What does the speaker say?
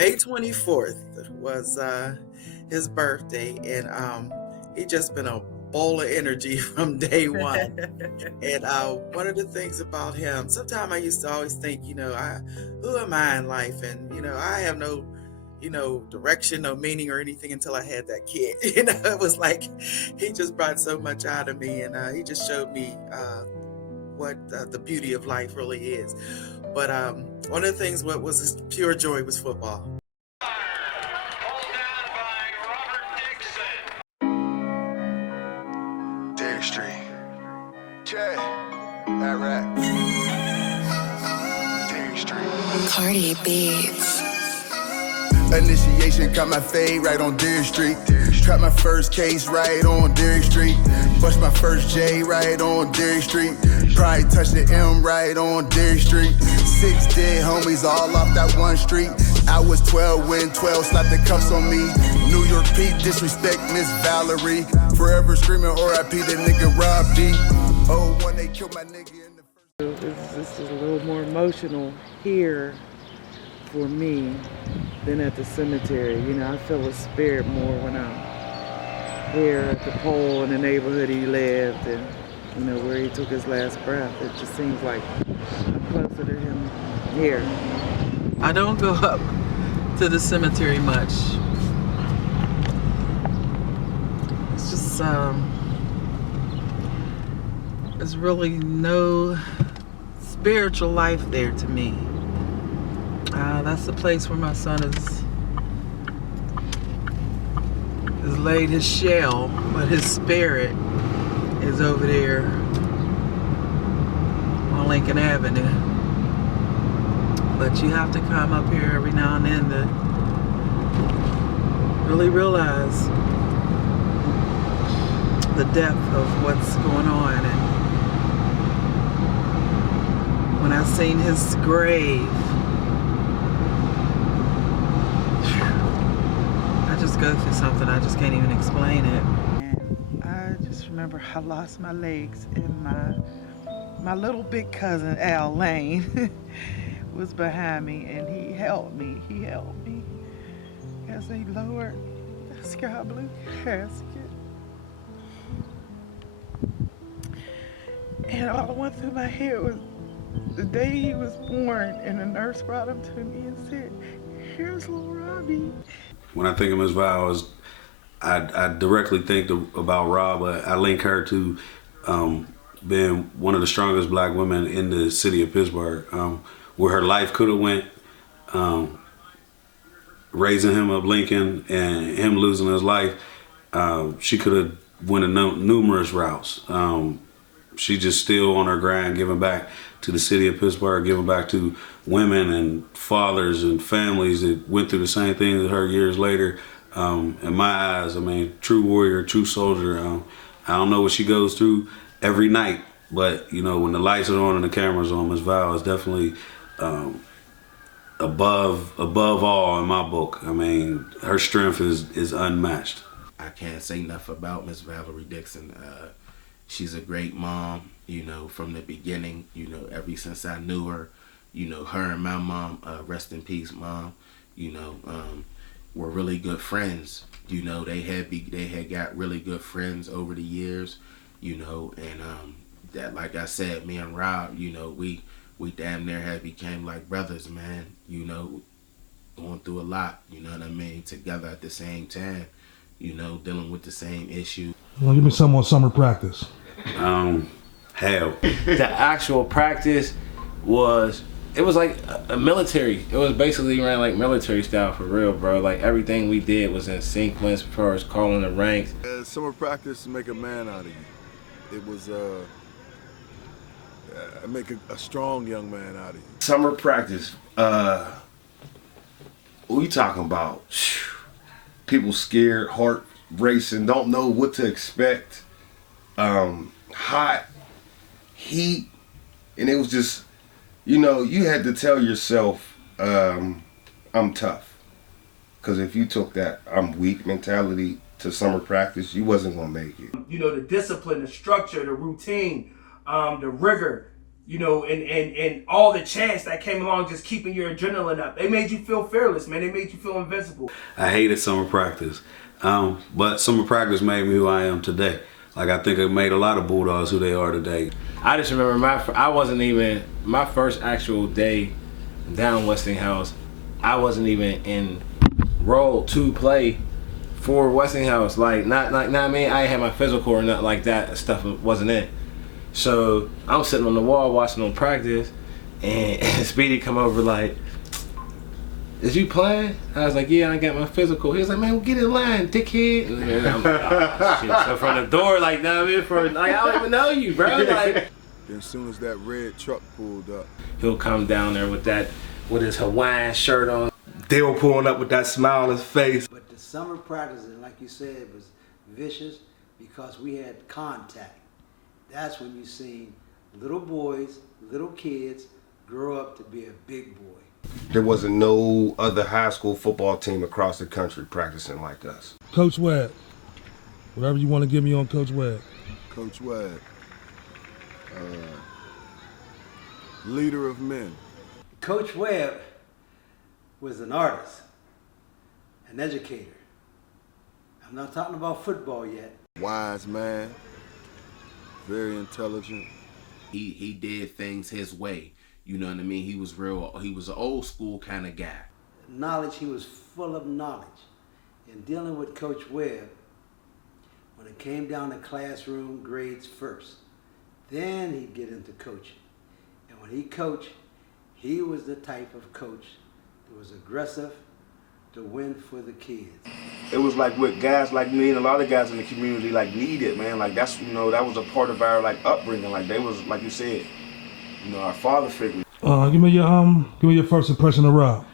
May 24th was his birthday, and he just been a bowl of energy from day one. And one of the things about him, sometimes I used to always think, who am I in life? And, I have no, direction, no meaning or anything until I had that kid. It was like he just brought so much out of me, and he just showed me what the beauty of life really is. But one of the things what was pure joy was football. Pulled down by Robert Dixon. Derek Street. Chad. That rap. Derek Street. Cardi Beats. Initiation got my fade right on Derek Street. Cut my first case right on Derek Street. Bust my first J right on Derek Street. Probably touched the M right on Derek Street. 6 dead homies all off that one street. I was 12 when 12 slapped the cuffs on me. New York Pete, disrespect Miss Valerie. Forever screaming RIP the nigga Rob D. Oh, when they killed my nigga in the first. This is a little more emotional here for me than at the cemetery. I feel a spirit more when I'm here at the pole in the neighborhood he lived and, where he took his last breath. It just seems like I'm closer to him here. I don't go up to the cemetery much. It's just, there's really no spiritual life there to me. That's the place where my son has laid his shell, but his spirit is over there on Lincoln Avenue. But you have to come up here every now and then to really realize the depth of what's going on. And when I seen his grave, go through something, I just can't even explain it. And I just remember I lost my legs and my little big cousin Al Lane was behind me and he helped me as he lowered the sky blue casket. And all that went through my head was the day he was born, and the nurse brought him to me and said, "Here's little Robbie." When I think of Ms. Val, I directly think about Rob. I link her to being one of the strongest black women in the city of Pittsburgh. Where her life could have went, raising him up Lincoln and him losing his life, she could have went numerous routes. She just still on her grind, giving back to the city of Pittsburgh, giving back to women and fathers and families that went through the same thing as her years later. In my eyes, true warrior, true soldier. I don't know what she goes through every night, but when the lights are on and the cameras on, Ms. Val is definitely above all in my book. Her strength is unmatched. I can't say enough about Miss Valerie Dixon. She's a great mom, from the beginning, ever since I knew her. Her and my mom, rest in peace, Mom, were really good friends. They had got really good friends over the years, and that, like I said, me and Rob, we damn near had became like brothers, man, going through a lot, together at the same time, dealing with the same issue. Well, give me some on summer practice. Hell. The actual practice was like a military. It was basically ran like military style for real, bro. Like everything we did was in sequence as far as calling the ranks. Summer practice to make a man out of you. It was make a strong young man out of you. Summer practice. What you talking about? People scared, heart racing, don't know what to expect. Hot, heat, and it was just, you had to tell yourself, I'm tough. Because if you took that I'm weak mentality to summer practice, you wasn't gonna make it. The discipline, the structure, the routine, the rigor, you know, and all the chants that came along, just keeping your adrenaline up. They made you feel fearless, man. They made you feel invincible. I hated summer practice, but summer practice made me who I am today. Like, I think it made a lot of Bulldogs who they are today. I just remember my first actual day down Westinghouse. I wasn't even enrolled to play for Westinghouse. Like, not I mean, I ain't had my physical or nothing like that. Stuff wasn't in. So I'm sitting on the wall watching them practice, and Speedy come over like, "Is you playing?" I was like, "Yeah, I got my physical." He was like, "Man, well, get in line, dickhead." And I'm like, "Oh, shit." So from the door, like, nah, man, I don't even know you, bro. Like, As soon as that red truck pulled up, he'll come down there with his Hawaiian shirt on. They were pulling up with that smile on his face. But the summer practice, like you said, was vicious because we had contact. That's when you seen little boys, little kids grow up to be a big boy. There wasn't no other high school football team across the country practicing like us. Coach Webb. Whatever you want to give me on Coach Webb. Coach Webb, leader of men. Coach Webb was an artist, an educator. I'm not talking about football yet. Wise man, very intelligent. He did things his way. You know what I mean? He was an old school kind of guy. Knowledge, he was full of knowledge. In dealing with Coach Webb, when it came down to classroom grades first, then he'd get into coaching. And when he coached, he was the type of coach that was aggressive to win for the kids. It was like what guys like me and a lot of guys in the community like needed, man. Like that's, you know, that was a part of our like upbringing. Like they was, like you said, you know, our father figure. Give me your first impression of Rob.